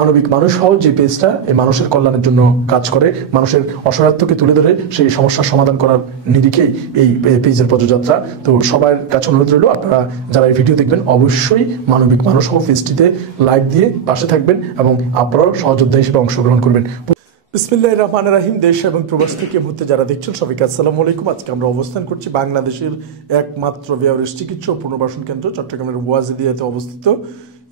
মানবিক মানুষ হও যে পেজটা এই মানুষের কল্যাণের জন্য কাজ করে, মানুষের অসহায়ত্বকে তুলে ধরে সেই সমস্যার সমাধান করার নিরিখেই এই পেজের পদযাত্রা। তো সবার কাছে অনুরোধ রইল, আপনারা যারা এই ভিডিও দেখবেন অবশ্যই মানবিক মানুষ হও পেজটিতে লাইক দিয়ে পাশে থাকবেন এবং আপনারাও সহযোদ্ধা হিসেবে অংশগ্রহণ করবেন। বিসমিল্লাহির রহমানির রহিম। দেশ এবং প্রবাস থেকে মুহূর্তে যারা দেখছেন সবাইকে আসসালামু আলাইকুম। আজকে আমরা অবস্থান করছি বাংলাদেশের একমাত্র বেয়ারুস চিকিৎসা ও পুনর্বাসন কেন্দ্র চট্টগ্রামের ওয়াজিদিয়াতে অবস্থিত।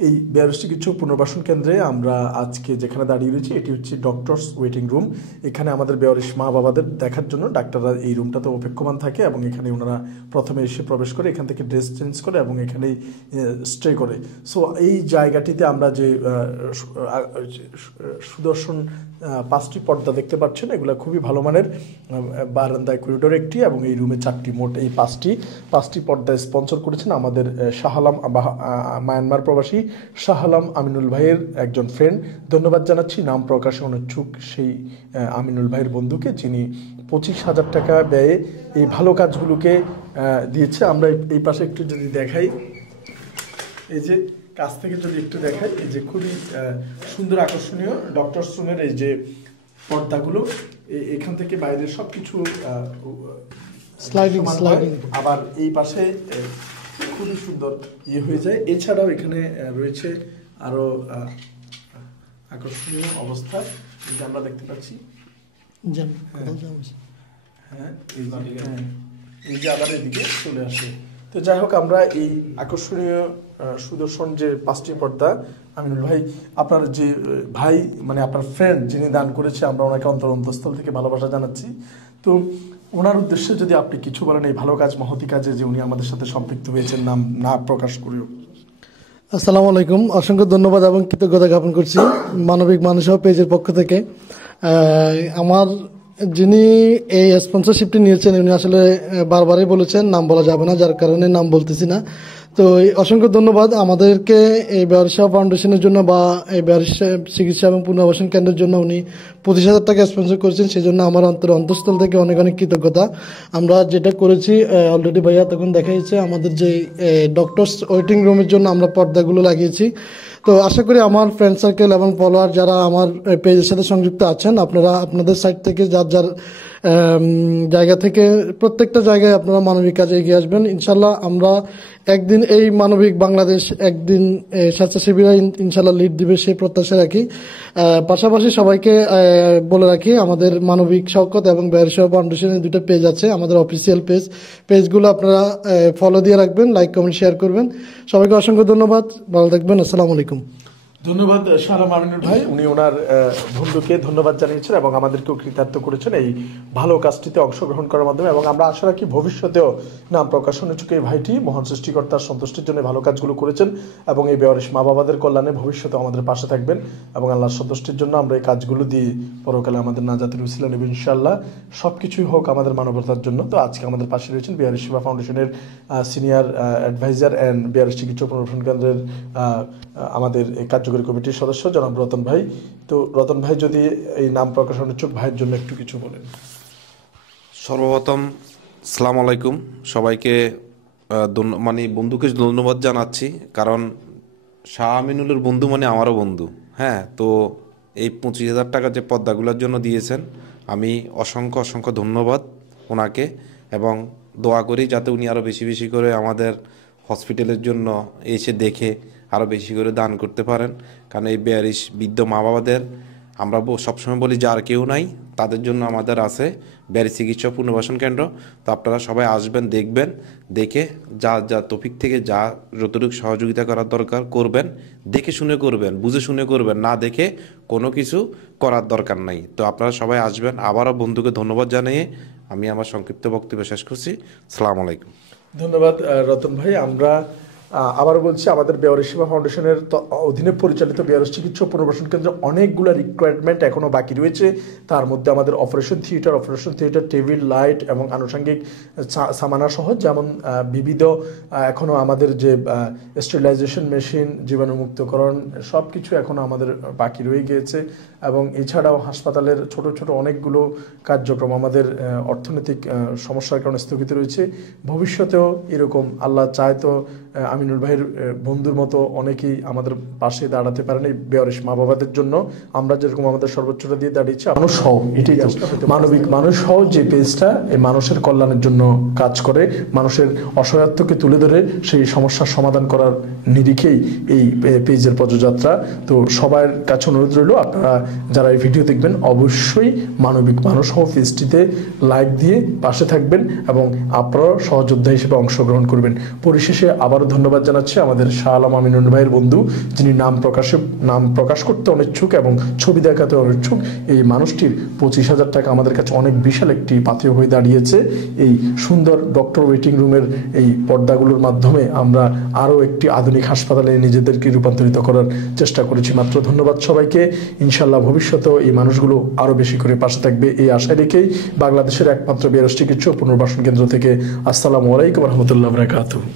এই বেয়ারুস চিকিৎসা ও পুনর্বাসন কেন্দ্রে আমরা আজকে যেখানে দাঁড়িয়ে রয়েছি এটি হচ্ছে ডক্টরস ওয়েটিং রুম। এখানে আমাদের বেয়ারুস মা বাবাদের দেখার জন্য ডাক্তাররা এই রুমটাতে অপেক্ষমান থাকে এবং এখানে ওনারা প্রথমে এসে প্রবেশ করে এখান থেকে ড্রেস চেঞ্জ করে এবং এখানেই স্টে করে। সো এই জায়গাটিতে আমরা যে সুদর্শন 5টি পর্দা দেখতে পাচ্ছেন, এগুলো খুবই ভালো মানের। বারান্দায় করিডোর একটি এবং এই রুমে 4টি, মোট এই 5টি পর্দা স্পন্সর করেছেন আমাদের শাহালাম, মায়ানমার প্রবাসী শাহালাম আমিনুল ভাইয়ের একজন ফ্রেন্ড। ধন্যবাদ জানাচ্ছি নাম প্রকাশে অনিচ্ছুক সেই আমিনুল ভাইয়ের বন্ধুকে, যিনি 25,000 টাকা ব্যয়ে এই ভালো কাজগুলোকে দিয়েছে। আমরা এই পাশে একটু যদি দেখাই, এই যে কাছ থেকে যদি একটু দেখাই, এই যে খুবই সুন্দর আকর্ষণীয় ডক্টরস রুমের এই যে পর্দাগুলো, এখান থেকে বাইরের সব কিছু স্লাইডিং, আবার এই পাশে খুবই সুন্দর হয়ে যায়। এছাড়াও এখানে রয়েছে আরো আকর্ষণীয় অবস্থা যেটা আমরা দেখতে পাচ্ছি। হ্যাঁ, এই যে আবার এদিকে চলে আসে। তো যাই হোক, আমরা এই আকর্ষণীয় সুদর্শন যে 5টি পর্দা, আমিনুল ভাই আপনার যে ভাই মানে আপনার ফ্রেন্ড যিনি দান করেছে, আমরা ওনাকে অন্তঃস্থল থেকে ভালোবাসা জানাচ্ছি। তো ওনার উদ্দেশ্যে যদি আপনি কিছু বলেন এই ভালো কাজ, মহতি কাজে যে উনি আমাদের সাথে সম্পৃক্ত হয়েছেন, নাম না প্রকাশ করেও। আসসালামু আলাইকুম, অসংখ্য ধন্যবাদ এবং কৃতজ্ঞতা জ্ঞাপন করছি মানবিক মানুষ পেজের পক্ষ থেকে। আমার যিনি এই স্পন্সরশিপটি নিয়েছেন উনি আসলে বারবারই বলেছেন নাম বলা যাবে না, যার কারণে নাম বলতেছি না। তো অসংখ্য ধন্যবাদ আমাদেরকে এই বেয়ারুস ফাউন্ডেশনের জন্য বা এই বেয়ারুস চিকিৎসা এবং পুনর্বাসন কেন্দ্রের জন্য উনি 25,000 টাকা স্পন্সর করেছেন, সেই জন্য আমার অন্তঃস্থল থেকে অনেক অনেক কৃতজ্ঞতা। আমরা যেটা করেছি অলরেডি ভাইয়া তখন দেখাইছে, আমাদের যে ডক্টরস ওয়েটিং রুমের জন্য আমরা পর্দাগুলো লাগিয়েছি। তো আশা করি আমার ফ্রেন্ড সার্কেল এবং ফলোয়ার যারা আমার পেজের সাথে সংযুক্ত আছেন, আপনারা আপনাদের সাইড থেকে যার জায়গা থেকে প্রত্যেকটা জায়গায় আপনারা মানবিক কাজে এগিয়ে আসবেন। ইনশাল্লাহ আমরা একদিন এই মানবিক বাংলাদেশ, একদিন স্বেচ্ছাসেবীরা ইনশাল্লাহ লিড দিবে সেই প্রত্যাশা রাখি। পাশাপাশি সবাইকে বলে রাখি, আমাদের মানবিক শওকত এবং বেয়ারুস ফাউন্ডেশনের 2টা পেজ আছে, আমাদের অফিসিয়াল পেজগুলো আপনারা ফলো দিয়ে রাখবেন, লাইক কমেন্ট শেয়ার করবেন। সবাইকে অসংখ্য ধন্যবাদ, ভালো থাকবেন, আসসালামু আলাইকুম। ধন্যবাদ শাহালাম আমিনুল ভাই, উনি ওনার বন্ধুকে ধন্যবাদ জানিয়েছেন এবং আমাদেরকেও কৃতার্থ করেছেন এই ভালো কাজটিতে অংশগ্রহণ করার মাধ্যমে। এবং আমরা আশা রাখি ভবিষ্যতেও নাম প্রকাশনের চোখে এই ভাইটি মহান সৃষ্টিকর্তার সন্তুষ্টির জন্য ভালো কাজগুলো করেছেন এবং এই বেয়ারুস মা বাবাদের কল্যাণে ভবিষ্যতে আমাদের পাশে থাকবেন এবং আল্লাহর সন্তুষ্টির জন্য আমরা এই কাজগুলো দিয়ে পরকালে আমাদের নাজাতের উসিলা নেব ইনশাআল্লাহ। সব কিছুই হোক আমাদের মানবতার জন্য। তো আজকে আমাদের পাশে রয়েছেন বেয়ারুস সেবা ফাউন্ডেশনের সিনিয়র অ্যাডভাইজার অ্যান্ড বেয়ারুস চিকিৎসা পুনর্বাসন কেন্দ্রের আমাদের কার্যকরী কমিটির সদস্য জনাব রতন ভাই। তো রতন ভাই যদি এই নাম প্রকাশনের চোখ ভাইয়ের জন্য একটু কিছু বলেন। সর্বপ্রথম আসসালামু আলাইকুম, সবাইকে মানে বন্ধুকে ধন্যবাদ জানাচ্ছি, কারণ শাহ আমিনুলের বন্ধু মানে আমারও বন্ধু। হ্যাঁ, তো এই 25,000 টাকা যে পদ্মাগুলোর জন্য দিয়েছেন, আমি অসংখ্য ধন্যবাদ ওনাকে এবং দোয়া করি যাতে উনি আরও বেশি বেশি করে আমাদের হসপিটালের জন্য এসে দেখে আরও বেশি করে দান করতে পারেন। কারণ এই বেয়ারুস বৃদ্ধ মা বাবাদের আমরা সবসময় বলি যার কেউ নাই, তাদের জন্য আমাদের আছে বেয়ারুস চিকিৎসা পুনর্বাসন কেন্দ্র। তো আপনারা সবাই আসবেন, দেখবেন, দেখে যা তৌফিক থেকে যা যতটুকু সহযোগিতা করার দরকার করবেন, দেখে শুনে করবেন, বুঝে শুনে করবেন, না দেখে কোনো কিছু করার দরকার নাই। তো আপনারা সবাই আসবেন। আবারও বন্ধুকে ধন্যবাদ জানিয়ে আমি আমার সংক্ষিপ্ত বক্তব্য শেষ করছি। আসসালামু আলাইকুম। ধন্যবাদ রতন ভাই। আমরা আবারও বলছি, আমাদের বেয়ারুস সেবা ফাউন্ডেশনের অধীনে পরিচালিত বেয়ারুস চিকিৎসা পুনর্বাসন কেন্দ্রে অনেকগুলো রিকোয়ারমেন্ট এখনও বাকি রয়েছে। তার মধ্যে আমাদের অপারেশন থিয়েটার, টেবিল, লাইট এবং আনুষঙ্গিক সামানা সহ, যেমন বিবিধ এখনও আমাদের যে স্টেরিলাইজেশন মেশিন, জীবাণুমুক্তকরণ, সব কিছু এখনও আমাদের বাকি রয়ে গিয়েছে। এবং এছাড়াও হাসপাতালের ছোট ছোট অনেকগুলো কার্যক্রম আমাদের অর্থনৈতিক সমস্যার কারণে স্থগিত রয়েছে। ভবিষ্যতেও এরকম আল্লাহ চায় তো আমিনুল ভাইয়ের বন্ধুর মতো অনেকেই আমাদের পাশে দাঁড়াতে পারেন এই বেয়ারিশ মা বাবাদের জন্য। আমরা যেরকম আমাদের সর্বোচ্চটা দিয়ে দাঁড়িয়েছি, মানুষ হও, এটাই মানবিক মানুষ হও যে পেজটা এই মানুষের কল্যাণের জন্য কাজ করে, মানুষের অসহায়ত্বকে তুলে ধরে সেই সমস্যার সমাধান করার নিরিখেই এই পেজের পদযাত্রা। তো সবার কাছে অনুরোধ রইল, আপনারা যারা এই ভিডিও দেখবেন অবশ্যই মানবিক মানুষ হও পেজটিতে লাইক দিয়ে পাশে থাকবেন এবং আপনারাও সহযোদ্ধা হিসেবে অংশগ্রহণ করবেন। পরিশেষে আবারও ধন্যবাদ জানাচ্ছি আমাদের শাহ আলম আমিনুল ভাইয়ের বন্ধু, যিনি নাম প্রকাশ করতে অনিচ্ছুক এবং ছবি দেখাতে অনিচ্ছুক। এই মানুষটির 25,000 টাকা আমাদের কাছে অনেক বিশাল একটি পাথেয় হয়ে দাঁড়িয়েছে। এই সুন্দর ডক্টর ওয়েটিং রুমের এই পর্দাগুলোর মাধ্যমে আমরা আরও একটি আধুনিক হাসপাতালে নিজেদেরকে রূপান্তরিত করার চেষ্টা করেছি মাত্র। ধন্যবাদ সবাইকে। ইনশাল্লাহ ভবিষ্যতেও এই মানুষগুলো আরও বেশি করে পাশে থাকবে এই আশা রেখেই বাংলাদেশের একমাত্র বেয়ারিশ চিকিৎসক পুনর্বাসন কেন্দ্র থেকে আসসালামু আলাইকুম রহমতুল্লাহ বারাকাতুহু।